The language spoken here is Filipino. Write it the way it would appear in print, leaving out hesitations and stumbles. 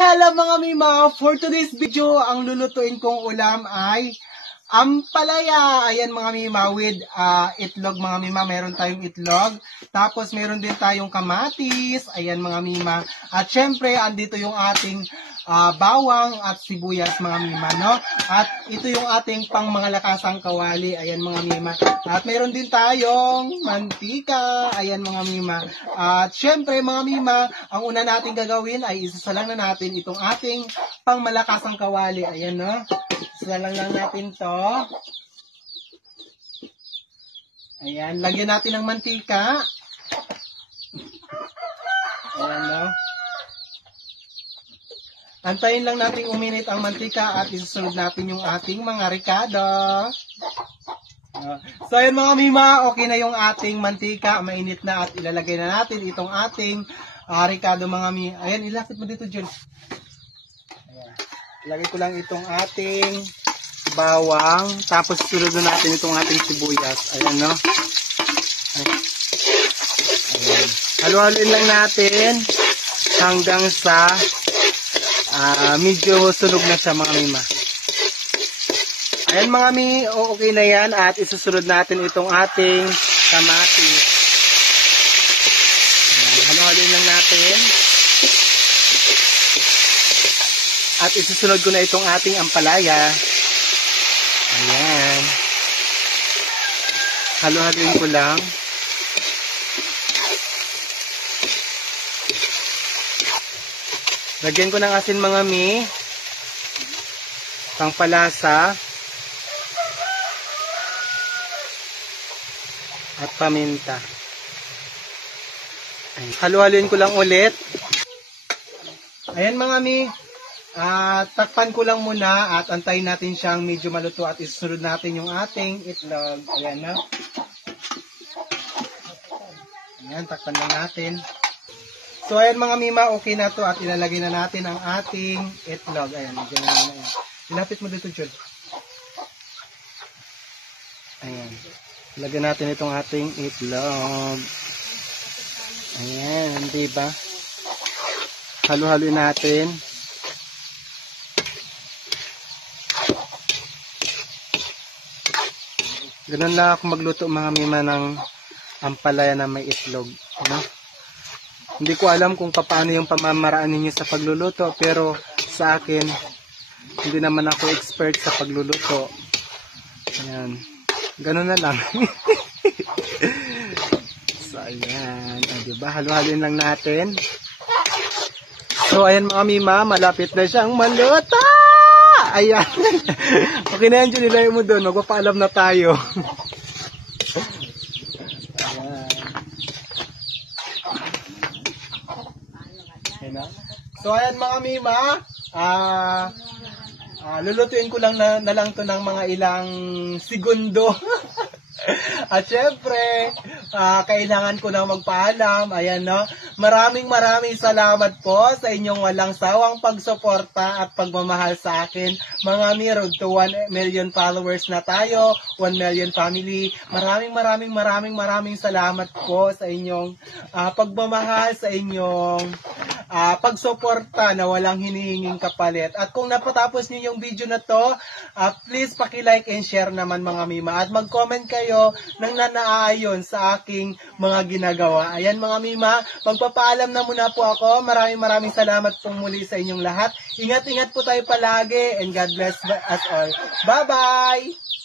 Hello mga mima! For today's video, ang lulutuin kong ulam ay ampalaya. Ayan mga mima, with itlog mga mima. Meron tayong itlog. Tapos meron din tayong kamatis. Ayan mga mima. At syempre, andito yung ating bawang at sibuyas mga mima, no? At ito yung ating pang mga lakasang kawali. Ayan mga mima. At meron din tayong mantika. Ayan mga mima. At syempre mga mima, ang una natin gagawin ay isasalang na natin itong ating pang malakasang kawali. Ayan, no? Isasalang lang natin to. Ayan, lagyan natin ng mantika. Ayan, no? Antayin lang natin uminit ang mantika at isusunod natin yung ating mga ricado. So ayun mga mima, okay na yung ating mantika, mainit na at ilalagay na natin itong ating ricado mga mima. Ayan, ilapit mo dito, John. Ayan. Ilagay ko lang itong ating bawang, tapos sunod na natin itong ating sibuyas. Ayan, no? Ayan. Halo-haloin lang natin hanggang sa medyo sunog na siya mga mima. Ayan mga mi, okay na yan at isusunod natin itong ating kamatis. Halo-haloin lang natin. At isusunod ko na itong ating ampalaya. Ayan. Halo-haloin ko lang. Lagyan ko ng asin mga mi. Pangpalasa. At paminta. Halo-haloin ko lang ulit. Ayan mga mi. Takpan ko lang muna at antayin natin siyang medyo maluto at isusunod natin yung ating itlog. Ayan na. Ayan, takpan lang natin. So ayan mga mima, okay na to at ilalagay na natin ang ating itlog. Ayan, medyo na yan. Ilapit mo dito, Jude. Ayan. Ilagay natin itong ating itlog. Ayan, diba? Halo-haloin natin. Ganun lang ako magluto mga mima ng ampalaya na may itlog. Ano? Hindi ko alam kung paano yung pamamaraan ninyo sa pagluluto, pero sa akin, hindi naman ako expert sa pagluluto. Ayan. Ganun na lang. So, ayan. Diba? Halo-haloin lang natin. So, ayan mga mima, malapit na siyang maluto! Ayan. Okay na yan, Jun. Ilay mo doon. Magpapaalam na tayo. Ayan. So, ayan mga mima. Lulutuin ko lang na lang to ng mga ilang segundo. At syempre, kailangan ko na magpaalam. Ayan, no? Maraming salamat po sa inyong walang sawang pagsuporta at pagmamahal sa akin. Mga road to 1 million followers na tayo, 1 million family. Maraming salamat po sa inyong pagmamahal, sa inyong pagsuporta na walang hinihinging kapalit. At kung napatapos niyo yung video na to, please paki-like and share naman mga mima. At mag-comment kayo ng nanaayon sa aking mga ginagawa. Ayan mga mima, magpapaalam na muna po ako. Maraming salamat pong muli sa inyong lahat. Ingat po tayo palagi and God bless us all. Bye-bye!